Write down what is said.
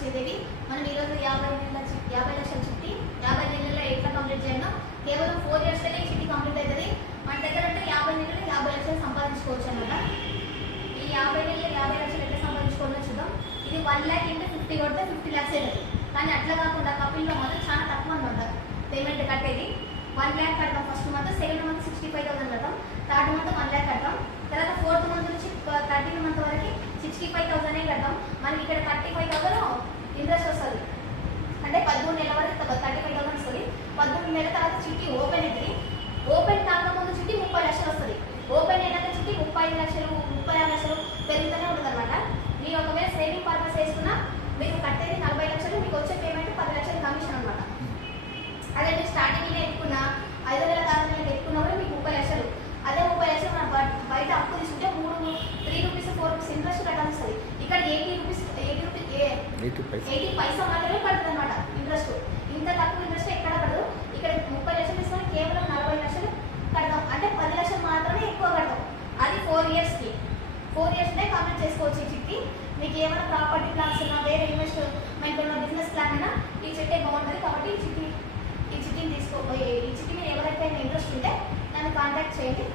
శ్రీదేవి. మనం ఈరోజు 50 లక్షల చిట్టి 50 నెలల్లో ఎట్లా కంప్లీట్ చేయడం, కేవలం 4 ఇయర్స్లోనే చిట్టి కంప్లీట్ అవుతుంది. మన దగ్గర అంటే 50 నెలలు 50 లక్షలు సంపాదించుకోవచ్చు అనమాట. ఈ 50 నెలలు 50 లక్షలు ఎట్లా సంపాదించుకోవాలో చూద్దాం. ఇది 1 lakh ఇంటూ 50 కొడితే 50 lakhs అవుతుంది. కానీ అట్లా కాకుండా కపిల్లో మాత్రం చాలా తక్కువ మంది ఉంటారు పేమెంట్ కట్టేది. 1 lakh కడతాం ఫస్ట్ మంత్, సెకండ్ మంత్ 65,000 కడతాం, థర్డ్ మంత్ 1 lakh కడతాం, తర్వాత 4th మంత్ నుంచి 13th మంత్ వరకు 65,000 కడతాం. మనకి ఇక్కడ 35,000 ఇంట్రెస్ట్ వస్తుంది. అంటే 13 నెలల వరకు 35,000 వస్తుంది. 13 నెలల తర్వాత చిట్టి ఓపెన్ అవుతుంది. ఓపెన్ కాకముందు చిట్టి 30 లక్షలు వస్తుంది. ఓపెన్ అయినాక చిట్టి 35 లక్షలు 36 లక్షలు పెరుగుతూనే ఉంటుంది అనమాట. మీరు ఒకవేళ సేవింగ్ పర్పస్ వేసుకున్నా మీకు కట్టేది 40 లక్షలు, మీకు వచ్చే పేమెంట్ 10 లక్షలు కమిషన్ అనమాట. అదే మీరు స్టార్టింగ్ ఎక్కున్నా 5 నెలల 6 నెలలకు ఎక్కున్నా కూడా మీకు 30 లక్షలు. అదే 30 లక్షలు మనం బయట అప్పు తీసుకుంటే 3 రూపీస్ 4 రూపీస్ ఇంట్రెస్ట్ కట్టాల్సి వస్తుంది. ఇక్కడ 80 పైసా మాత్రమే పడుతుంది అనమాట ఇంట్రెస్ట్. ఇంత తక్కువ ఇంట్రెస్ట్ ఎక్కడ పడదు. ఇక్కడ 30 లక్షలు తీసుకొని కేవలం 40 లక్షలు కడతాం. అంటే 10 లక్షలు మాత్రమే ఎక్కువ కడతాం. అది 4 ఇయర్స్కి. 4 ఇయర్స్నే కంప్లీట్ చేసుకోవచ్చు ఈ చిట్టి. మీకు ఏమైనా ప్రాపర్టీ ప్లాన్స్ ఉన్నా, వేరే ఇన్వెస్ట్మెంట్ ఉన్న బిజినెస్ ప్లాన్ అయినా ఈ చిట్టే బాగుంటుంది. కాబట్టి ఈ చిట్టిని తీసుకో. ఈ చిట్టి మీద ఎవరికైనా ఇంట్రెస్ట్ ఉంటే నన్ను కాంటాక్ట్ చేయండి.